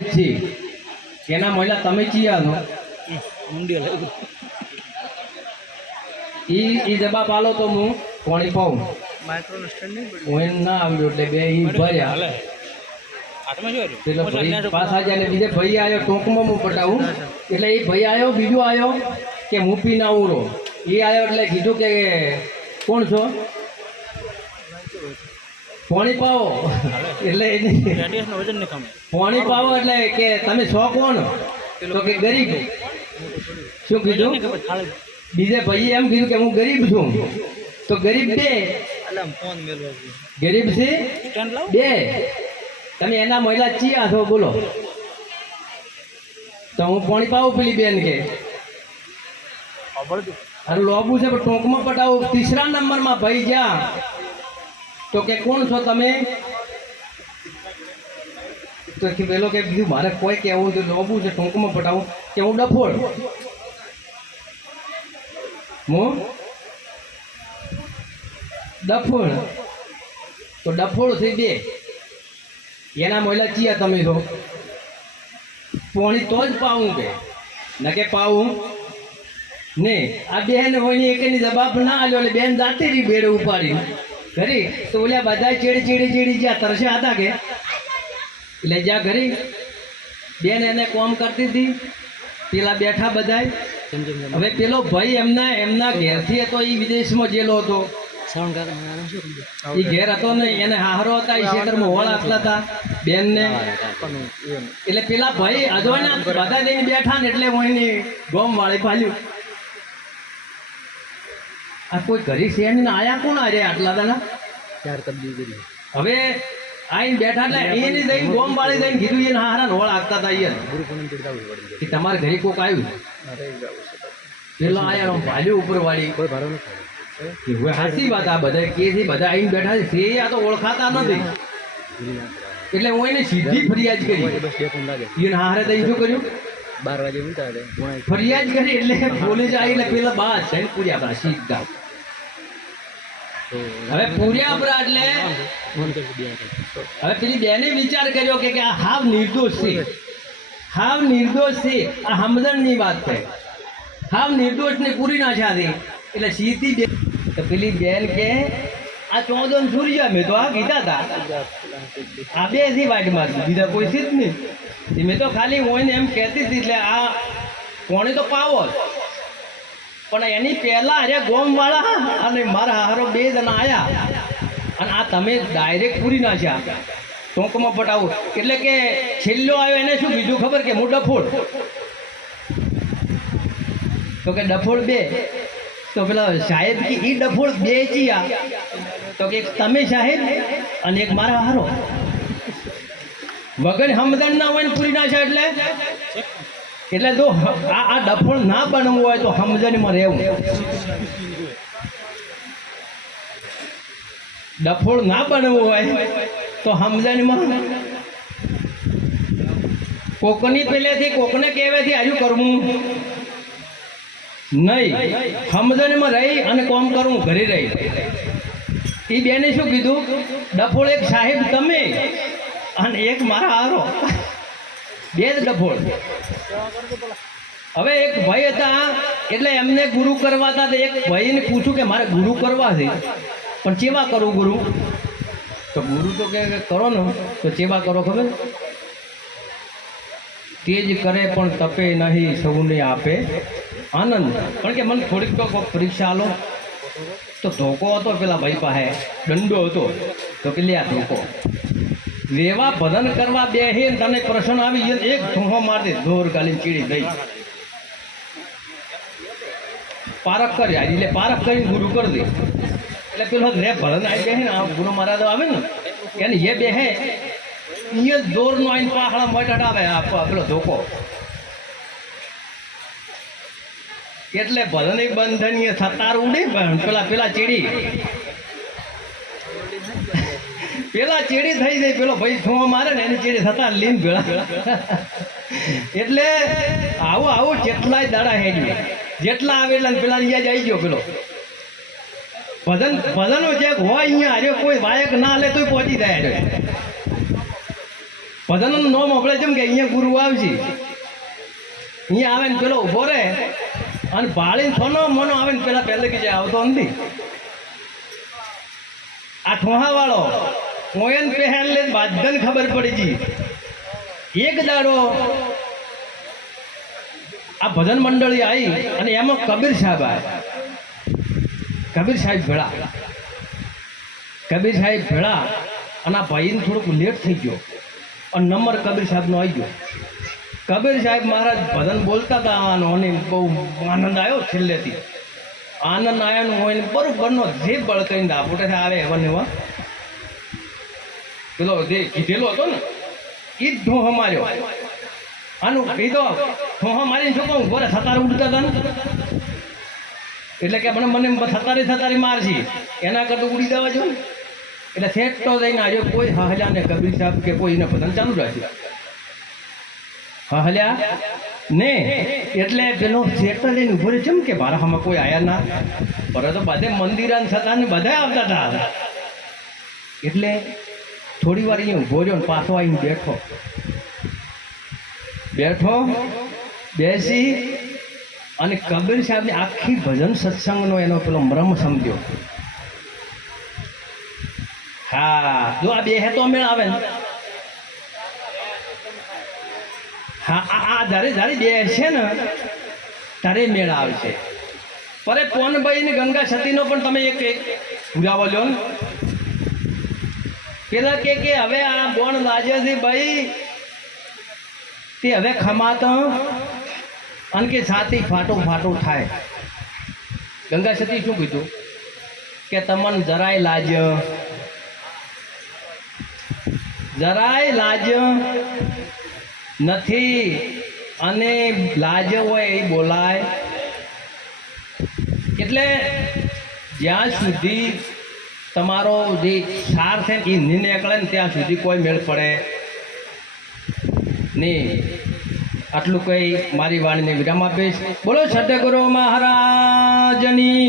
છે એના મહિલા તમે ચિયાનો ઈ ઈ જવાબ આલો તો હું કોણી પાઉં હું એમ ના આવ્યો એટલે બે ઈ ભર્યા. પેલો ભાઈ પાછા જાય ને બીજે ભાઈ આવ્યો ટોંકમાં હું પટાવું. એટલે એ ભાઈ આવ્યો બીજો આવ્યો કે હું પી ના ઉરો એ આવ્યો એટલે કીધું કે કોણ છો? પોણી પાવો. એટલે પોણી પાવો એટલે કે તમે છો કોણ? તો કે ગરીબ. શું કીધું? બીજે ભાઈએ એમ કીધું કે હું ગરીબ છું. તો ગરીબ બે ગરીબ છે? બે. તમે એના મહિલા ચિયા છો બોલો. તો હું પોણી પાવું પેલી બેન કે? અરે લોબુ છે પણ ટોંકમાં પટાવું. તીસરા નંબરમાં ભાઈ જ્યાં. તો કે કોણ છો તમે? તો કે પેલો કે બીજું મારે કોઈ કહેવું તો લોબું છે, ટોંકમાં પટાવું. કે હું ડફોડ હું? ડફોડ તો ડફોડ થઈ બે. એના મોયલા ચિયા તમે છો. પોણી તો જ પાવું કે. ન કે પાવું ને, આ બેન હોય ને એકની જવાબ ના આલ્યો એટલે બેન જાતે રહી બેડ ઉપાડી. ઘરી? તો ઓલ્યા બધા ચેડી ચેડી ચેડી જ્યાં તરસ્યા હતા કે? એટલે જ્યાં ઘરી બેન એને કોમ કરતી હતી, પેલા બેઠા બધાય. હવે પેલો ભાઈ એમના એમના ઘેરથી હતો એ વિદેશમાં જેલો હતો. એ ઘેર હતો ને એને હાહરો હતા એ ક્ષેત્રમાં હોળ આપતા હતા, બેનને. એટલે પેલા ભાઈ અજવાના, બધા જઈને બેઠા ને એટલે હું એની ગોમ વાળી પાલ્યું આ કોઈ ઘરે છે ને આયા કોણ આજે આટલા દાડા હવે આઈને બેઠા એટલે એને જઈને ગોમ બાળી જઈને કીધું એને હારા નોળ આગતા હતા અહીંયા. કે તમારે ઘરે કોક આવ્યું? પેલો આયા ભાલ્યું ઉપર વાળી હવે હાચી વાત આ બધા કે છે બધા આઈને બેઠા છે. એ આ તો ઓળખાતા નથી. એટલે હું એને સીધી ફરિયાદ કરી. એને હારે તઈ શું કર્યું? બાર વાગે હતા. ફરિયાદ કરી એટલે પોલીસ આવી પેલા બાર છે પૂર્યા પરા સીધા. હવે પૂર્યા ઉપરા એટલે હવે પેલી બેને વિચાર કર્યો કે આ હાવ નિર્દોષ છે. હાવ નિર્દોષ છે. આ ની વાત છે. હાવ નિર્દોષ ને પૂરી નાખ્યા છે એટલે સીધી બે તો પેલી બેન કે, આ ચોદન સૂર્ય મેં તો આ કીધા હતા આ બેથી વાટમાં બીજા કોઈ સીધ નહીં. મેં તો ખાલી ને એમ કહેતી હતી, એટલે આ કોણે તો પાવો જ. પણ એની પહેલા અરે ગોમવાળા અને મારા હારો બે જણા આયા. અને આ તમે ડાયરેક્ટ પૂરી નાખ્યા ટોંકમાં પટાવું. એટલે કે છેલ્લો આવ્યો એને શું બીજું ખબર કે હું ડફોડ? તો કે ડફોડ બે. તો પેલા સાહેબ કે એ ડફોડ બે ચિયા તો કે તમે સાહેબ અને એક મારા હારો. વગર હમદણ ના હોય ને પૂરી નાખ્યા એટલે? એટલે જો આ આ ડફોળ ના બનવું હોય તો સમજણીમાં રહેવું. ડફોળ ના બનવું હોય તો સમજણીમાં કોકની પેલેથી કોકને કહેવાથી આજુ કરવું નહીં. સમજણમાં રહી અને કોમ કરવું, ઘરે રહી. એ બેને શું કીધું? ડફોળ એક સાહેબ તમે અને એક મારા હારો. બે જ ડફોળ હવે એક ભાઈ હતા, એટલે એમને ગુરુ કરવા હતા તો એક ભાઈને પૂછ્યું કે મારે ગુરુ કરવા છે. પણ ચેવા કરું ગુરુ? તો ગુરુ તો કે કરો ને, તો ચેવા કરો ખબર? તેજ કરે પણ તપે નહીં, સૌને આપે આનંદ. કારણ કે મને થોડીક તો પરીક્ષા આલો. તો ધોકો હતો પેલા ભાઈ પાસે, દંડો હતો. તો કે લે આ ધોકો. વેવા ભજન કરવા બે હે ને તને પ્રશ્ન આવી ગયો એક ધૂંહો મારતી ધોર ગાલી ચીડી ગઈ પારક કરી એટલે પારક કરીને ગુરુ કરી દે. એટલે પેલો રે ભજન આવી બેહે ને, આ ગુરુ મહારાજ આવે ને, એને એ બેહે એ દોર નો આઈને પાહળા મોટા આવે પેલો ધોકો. એટલે ભલન બંધનીય થતાર ઉડી પણ પેલા પેલા ચીડી. પેલા ચેડી થઈ જાય, પેલો ભાઈ છો મારે ને એની ચેડી થતા લીન ભેળા. એટલે આવું આવું જેટલાય દાડા હેડ્યું જેટલા આવે એટલા પેલા અહીંયા જ આવી ગયો પેલો. ભજન, ભજનો જે હોય અહીંયા, અરે કોઈ વાયક ના લે તોય પહોંચી જાય અરે ભજનનું નામ આપણે જેમ કે અહીંયા ગુરુ આવશે અહીંયા આવે ને પેલો ઊભો રહે અને ભાળીને થોનો મોનો આવે ને પેલા પહેલે કે આવતો નથી. આ ઠોહા વાળો કોયન પહેન લે બાદન ખબર પડી જી. એક દાડો આ ભજન મંડળી આવી અને એમાં કબીર સાહેબ આવ્યા કબીર સાહેબ ભેળા. કબીર સાહેબ ભેળા અને આ ભાઈને થોડુંક લેટ થઈ ગયો અને નંબર કબીર સાહેબનો આવી ગયો. કબીર સાહેબ મહારાજ ભજન બોલતા હતા આનો અને બહુ આનંદ આવ્યો છેલ્લેથી. આનંદ આવ્યાનું હોય બરોબરનો જે બળકાઈને દાપોટે આવે એવા ને એવા પેલો જે કીધેલો હતો ને એ જ ધોહ માર્યો. આનું કીધો ઢોહા મારીને શું કહું બોરે સતારે ઉડતા હતા ને? એટલે કે મને મને સતારે સતારે મારશી. એના કરતું ઉડી દેવા જો ને. એટલે છેટો જઈને આવ્યો કોઈ હહલ્યા ને કબીર સાહેબ કે કોઈ એને પતંગ ચાલુ રાખ્યું હહલ્યા ને? એટલે પેલો છેટો લઈને ઊભો રહ્યો. કેમ કે બારામાં કોઈ આયા ના? પરંતુ બધે બધે અને થતા ને બધા આવતા હતા. એટલે થોડી વાર અહીંયા ઊભો રહ્યો પાછો આવીને બેઠો. બેઠો, બેસી અને કબીર સાહેબની આખી ભજન સત્સંગનો એનો પેલો મરમ સમજ્યો. હા, જો આ બે તો મેળ આવે ને. હા, આ આ જ્યારે જ્યારે બે છે ને, ત્યારે મેળ આવશે. પરે પોનભાઈ ને ગંગા સતીનો પણ તમે એક પુરાવો લો ને. પેલા કે કે, હવે આ બોણ લાજે છે ભાઈ. તે હવે ખમાતો અને કે સાથી ફાટો ફાટો થાય. ગંગા સતી શું કીધું? કે તમને જરાય લાજ જરાય લાજ નથી અને લાજ હોય એ બોલાય. એટલે જ્યાં સુધી તમારો જે સાર છે એ નહીં નીકળે ને ત્યાં સુધી કોઈ મેળ પડે નહીં. આટલું કઈ મારી વાણીને વિરામ આપીશ. બોલો સદગુરુ મહારાજની.